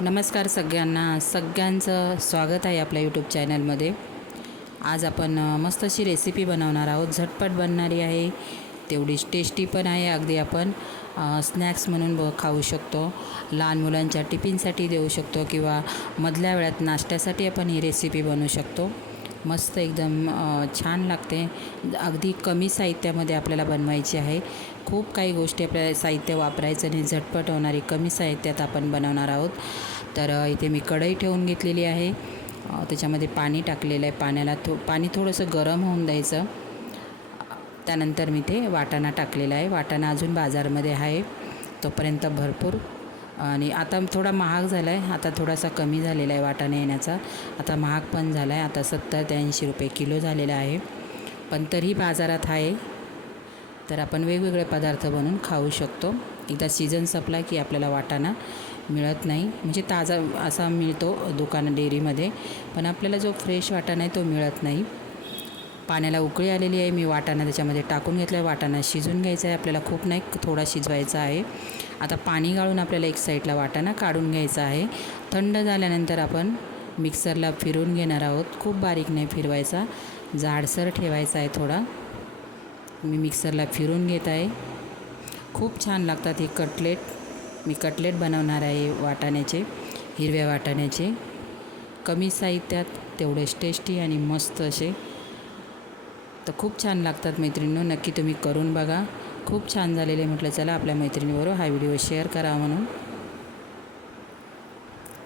नमस्कार सगळ्यांना. सगळ्यांचं स्वागत आहे आपल्या यूट्यूब चॅनलमध्ये आज आपण मस्त अशी रेसिपी बनवणार आहोत. झटपट बनणारी आहे. तेवढीच टेस्टी पण आहे. अगदी आपण स्नॅक्स म्हणून ब खाऊ शकतो. लहान मुलांच्या टिफिनसाठी देऊ शकतो किंवा मधल्या वेळात नाश्त्यासाठी आपण ही रेसिपी बनवू शकतो. मस्त एकदम छान लागते. अगदी कमी साहित्यामध्ये आपल्याला बनवायची आहे. खूप काही गोष्टी आपल्याला साहित्य वापरायचं आणि झटपट होणारी कमी साहित्यात आपण बनवणार आहोत. तर इथे मी कढई ठेवून घेतलेली आहे. त्याच्यामध्ये पाणी टाकलेलं आहे. पाण्याला थो पाणी थोडंसं गरम होऊन द्यायचं. त्यानंतर मी ते वाटाणा टाकलेला आहे. वाटाणा अजून बाजारमध्ये आहे. तोपर्यंत भरपूर आणि आता थोडा महाग झाला आहे आता थोडासा कमी झालेला आहे वाटाणा येण्याचा. आता महाग पण झाला आहे आता सत्तर ते ऐंशी रुपये किलो झालेला आहे. पण तरीही बाजारात आहे. तर आपण वेगवेगळे पदार्थ बनवून खाऊ शकतो. एकदा सीझन संपला की आपल्याला वाटाणा मिळत नाही. म्हणजे ताजा असा मिळतो दुकान डेअरीमध्ये. पण आपल्याला जो फ्रेश वाटाणा आहे तो मिळत नाही. पाण्याला उकळी आलेली आहे. मी वाटाणा त्याच्यामध्ये टाकून घेतलं आहे वाटाणा शिजून घ्यायचा आहे आपल्याला खूप नाही थोडा शिजवायचा आहे. आता पाणी गाळून आपल्याला एक साईडला वाटाणा काढून घ्यायचा आहे. थंड झाल्यानंतर आपण मिक्सरला फिरून घेणार आहोत. खूप बारीक नाही फिरवायचा. जाडसर ठेवायचा आहे थोडा. मी मिक्सरला फिरून घेत आहे. खूप छान लागतात हे कटलेट. मी कटलेट बनवणार आहे वाटाण्याचे हिरव्या वाटाण्याचे. कमी साहित्यात तेवढेच टेस्टी आणि मस्त असे तर खूप छान लागतात मैत्रिणींनो. नक्की तुम्ही करून बघा. खूप छान झालेले म्हटलं चला आपल्या मैत्रिणीबरोबर हा व्हिडिओ शेअर करा म्हणून.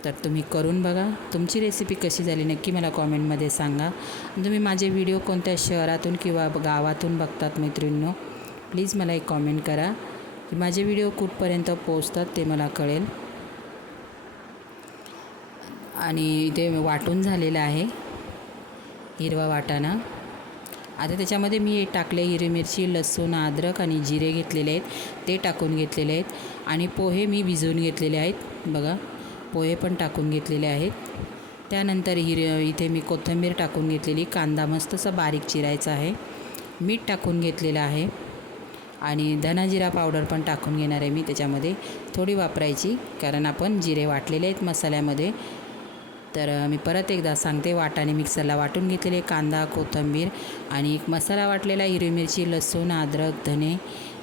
तर तुम्ही करून बघा. तुमची रेसिपी कशी झाली नक्की मला कॉमेंटमध्ये सांगा. तुम्ही माझे व्हिडिओ कोणत्या शहरातून किंवा गावातून बघतात मैत्रिणींनो प्लीज मला एक कॉमेंट करा. की माझे व्हिडिओ कुठपर्यंत पोचतात ते मला कळेल. आणि इथे वाटून झालेलं आहे हिरवा वाटाणा. आता त्याच्यामध्ये मी टाकले हिरवी मिरची लसूण अद्रक आणि जिरे घेतलेले आहेत. ते टाकून घेतलेले आहेत. आणि पोहे मी भिजवून घेतलेले आहेत. बघा पोहे पण टाकून घेतलेले आहेत. त्यानंतर हिर इथे मी कोथिंबीर टाकून घेतलेली. कांदा मस्तसा बारीक चिरायचा आहे. मीठ टाकून घेतलेलं आहे. आणि धनाजिरा पावडर पण टाकून घेणार आहे मी त्याच्यामध्ये. थोडी वापरायची कारण आपण जिरे वाटलेले आहेत मसाल्यामध्ये. तर मी परत एकदा सांगते वाटाणे मिक्सरला वाटून घेतलेले कांदा कोथिंबीर आणि एक मसाला वाटलेला हिरवी मिरची लसूण अद्रक धने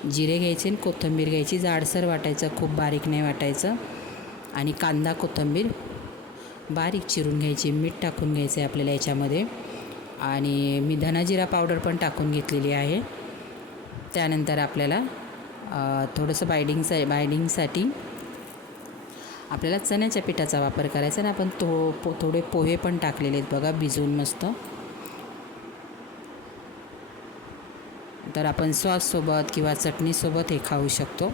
जिरे घ्यायचे आणि कोथिंबीर घ्यायची. जाडसर वाटायचं खूप बारीक नाही वाटायचं. आणि कांदा कोथिंबीर बारीक चिरून घ्यायची मीठ टाकून घ्यायचं आहे आपल्याला याच्यामध्ये. आणि मी धनाजिरा पावडर पण टाकून घेतलेली आहे. त्यानंतर आपल्याला थोडंसं बायडिंगसा बायडिंगसाठी आपल्याला चण्याच्या पिठाचा वापर करायचा आणि आपण तो पो थोडे पोहे पण टाकलेले आहेत बघा भिजवून मस्त. तर आपण सॉससोबत किंवा चटणीसोबत हे खाऊ शकतो.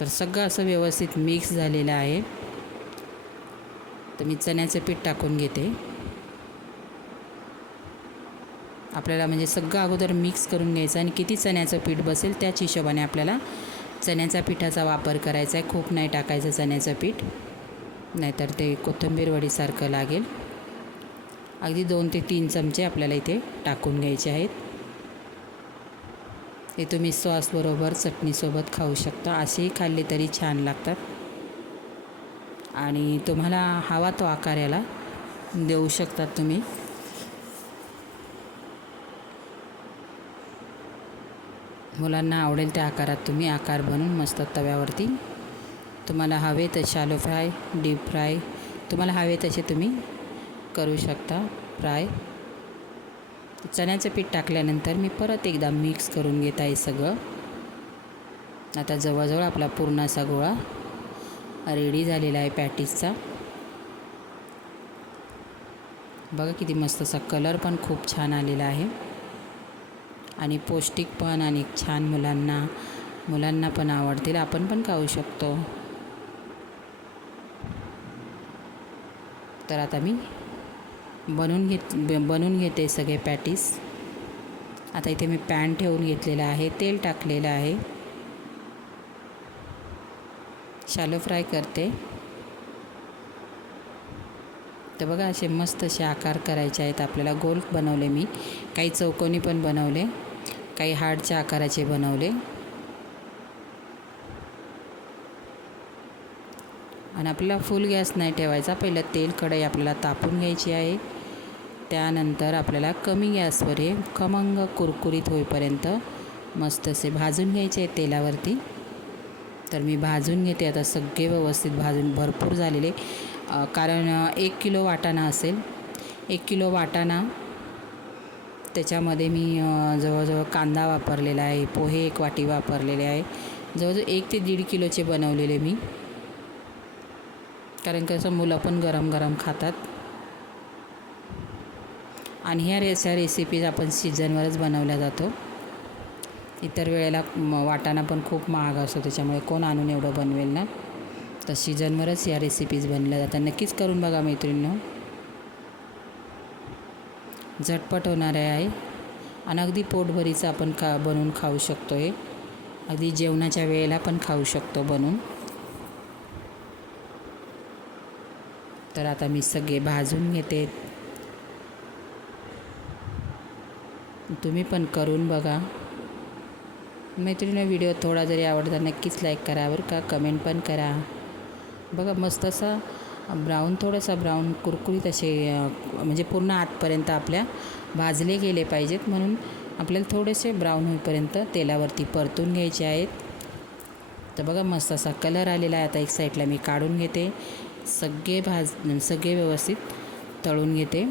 तर सगळं असं व्यवस्थित मिक्स झालेलं आहे. तर मी चण्याचं पीठ टाकून घेते. आपल्याला म्हणजे सगळं अगोदर मिक्स करून घ्यायचं आणि किती चण्याचं पीठ बसेल त्याच हिशोबाने आपल्याला चण्याच्या पिठाचा वापर करायचा आहे. खूप नाही टाकायचं चण्याचं पीठ. नाहीतर ते कोथिंबीर वडीसारखं लागेल. अगदी दोन ते तीन चमचे आपल्याला इथे टाकून घ्यायचे आहेत. हे तुम्ही सॉसबरोबर चटणीसोबत खाऊ शकता. असेही खाल्ले तरी छान लागतात. आणि तुम्हाला हवा तो आकार याला देऊ शकतात तुम्ही. मुलांना आवडेल त्या आकारात तुम्ही आकार बनवून मस्त तव्यावरती तुम्हाला हवे तर शालो फ्राय डीप फ्राय तुम्हाला हवे तसे तुम्ही करू शकता फ्राय चण्याचं पीठ टाकल्यानंतर मी परत एकदा मिक्स करून घेत आहे सगळं. आता जवळजवळ आपला पूर्ण असा गोळा रेडी झालेला आहे पॅटीसचा बघा किती मस्त असा कलर पण खूप छान आलेला आहे. आणि पौष्टिक पण आणि छान मुलांना मुलांना पण आवडतील. आपण पण खाऊ शकतो. तर आता मी बनवून घेत बनवून घेते सगळे पॅटीस. आता इथे मी पॅन ठेवून घेतलेलं आहे तेल टाकलेलं आहे. शालो फ्राय करते. तर बघा असे मस्त असे आकार करायचे आहेत. आपल्याला गोल बनवले मी. काही चौकोनी पण बनवले. काही हार्डच्या आकाराचे बनवले. आणि आपल्याला फुल गॅस नाही ठेवायचा. पहिलं तेल कढई आपल्याला तापून घ्यायची आहे. त्यानंतर आपल्याला कमी गॅसवर हे खमंग कुरकुरीत होईपर्यंत मस्त असे भाजून घ्यायचे आहे तेलावरती. तर मी भाजून घेते. आता सगळे व्यवस्थित भाजून भरपूर झालेले. कारण एक किलो वाटाणा असेल. एक किलो वाटाणा. त्याच्यामध्ये मी जवळजवळ कांदा वापरलेला आहे पोहे एक वाटी वापरलेले आहे. जवळजवळ एक ते दीड किलोचे बनवलेले मी. कारण कसं मुलं पण गरम गरम खातात. आणि ह्या रेस्या रेसिपीज आपण सीझनवरच बनवल्या जातो. इतर वेळेला वाटाणा पण खूप महाग असतो त्याच्यामुळे कोण आणून एवढं बनवेल ना? तर सीझनवरच या रेसिपीज बनल्या जातात. नक्कीच करून बघा मैत्रिणींनो. झटपट होणारे आहे आणि अगदी पोटभरीचं आपण खा बनवून खाऊ शकतो हे अगदी जेवणाच्या वेळेला पण खाऊ शकतो बनवून. तर आता मी सगळे भाजून घेते. तुम्ही पण करून बघा. मैत्रिणी व्हिडिओ थोडा जरी आवडता नक्कीच लाईक करा बरं का? कमेंट पण करा. बघा मस्त असा ब्राऊन थोडासा ब्राऊन कुरकुरीत असे म्हणजे पूर्ण आतपर्यंत आपल्या भाजले गेले पाहिजेत. म्हणून आपल्याला थोडेसे ब्राऊन होईपर्यंत तेलावरती परतून घ्यायचे आहेत. तर बघा मस्त असा कलर आलेला आहे. आता एक साईडला मी काढून घेते. सगळे भाज सगळे व्यवस्थित तळून घेते.